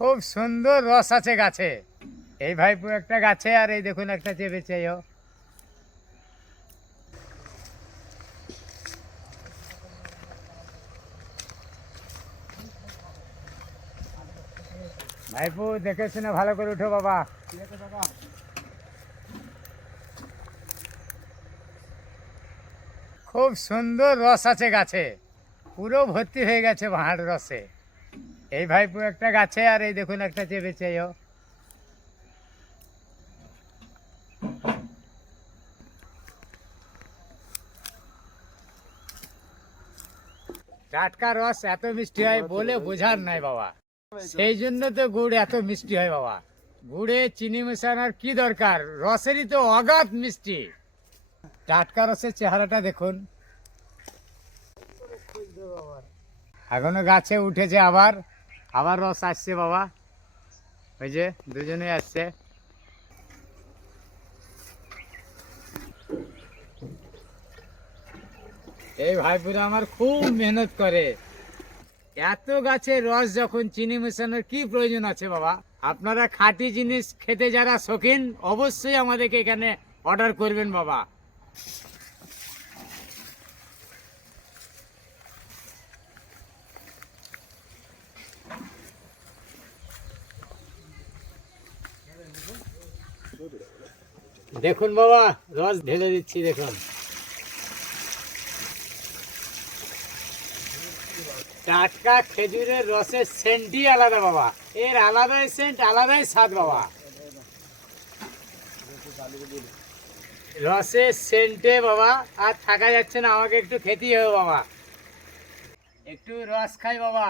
খুব সুন্দর রস আছে গাছে। এই ভাইপো একটা গাছে আর এই দেখুন একটা চেপেছে ও ভাইপো, দেখে শুনে ভালো করে উঠো বাবা। খুব সুন্দর রস আছে গাছে। পুরো ভর্তি হয়ে গেছে ভাঁড় রসে। এই ভাইপো একটা গাছে, আর এই দেখুন একটা চেপেছে টাটকা রস এত মিষ্টি হয় বলে বোঝার নাই বাবা। সেই জন্য তো গুড় এত মিষ্টি হয় বাবা। গুড়ে চিনি মেশানোর কি দরকার? রসেরই তো অগাধ মিষ্টি। টাটকা রসের চেহারাটা দেখুন। এখনও গাছে উঠেছে আবার। আবার রস আসছে বাবা। ওই যে দুজনে আসছে। এই ভাইপুরা আমার খুব মেহনত করে। এত গাছের রস যখন চিনি মেশানোর কি প্রয়োজন আছে বাবা? আপনারা খাঁটি জিনিস খেতে যারা শৌখিন, অবশ্যই আমাদেরকে এখানে অর্ডার করবেন বাবা। দেখুন বাবা, রস ঢেলে দিচ্ছি, দেখুন। টাটকা খেজুরের রসের সেন্টই আলাদা বাবা। এর আলাদাই সেন্ট, আলাদাই স্বাদ বাবা। রসের সেন্টে বাবা, আর থাকা যাচ্ছে না, আমাকে একটু খেতেই হবে বাবা। একটু রস খাই বাবা।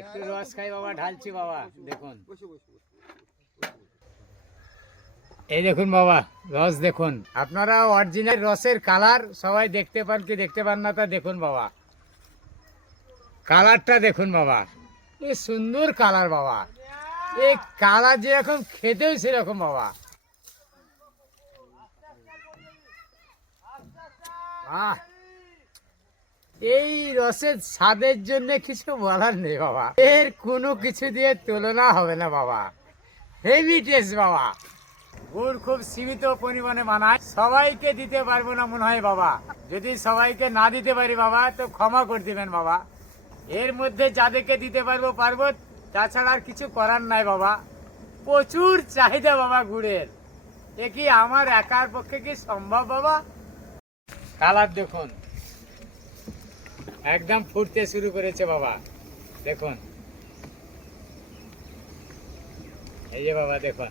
একটু রস খাই বাবা ঢালছি বাবা দেখুন। এই দেখুন বাবা রস দেখুন। আপনারা অরিজিনাল রসের কালার সবাই দেখতে পান কি দেখতে পান না তা দেখুন বাবা। কালারটা দেখুন বাবা। এ সুন্দর কালার বাবা। এই কালার যেরকম খেতেও সেরকম বাবা। আহ এই রসের স্বাদের জন্য কিছু বলার নেই বাবা। এর কোনো কিছু দিয়ে তুলনা হবে না বাবা। হেভি টেস্ট বাবা। গুড় খুব সীমিত পরিমাণে বানায় সবাইকে দিতে পারব না মনে হয় বাবা। যদি সবাইকে না দিতে পারি বাবা, তো ক্ষমা করে দিবেন বাবা। এর মধ্যে যাদেরকে দিতে পারব পারব, তাছাড়া আর কিছু করার নাই বাবা। প্রচুর চাহিদা বাবা গুড়ের। এ কি আমার একার পক্ষে কি সম্ভব বাবা? কালার দেখুন। একদম ফুটতে শুরু করেছে বাবা। দেখুন। এই যে বাবা, দেখুন।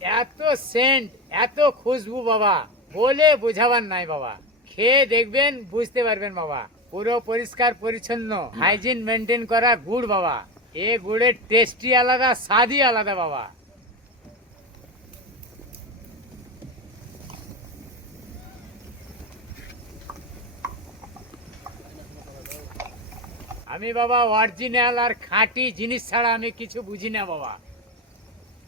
এত সেন্ট এত খুশবু বাবা। বলে বোঝাবার নাই বাবা। খেয়ে দেখবেন, বুঝতে পারবেন বাবা। পুরো পরিষ্কার, পরিচ্ছন্ন। হাইজিন মেনটেন করা গুড় বাবা। এ গুড়ের টেস্টই আলাদা, স্বাদই আলাদা বাবা। আমি বাবা অরিজিনাল আর খাঁটি জিনিস ছাড়া আমি কিছু বুঝি না বাবা।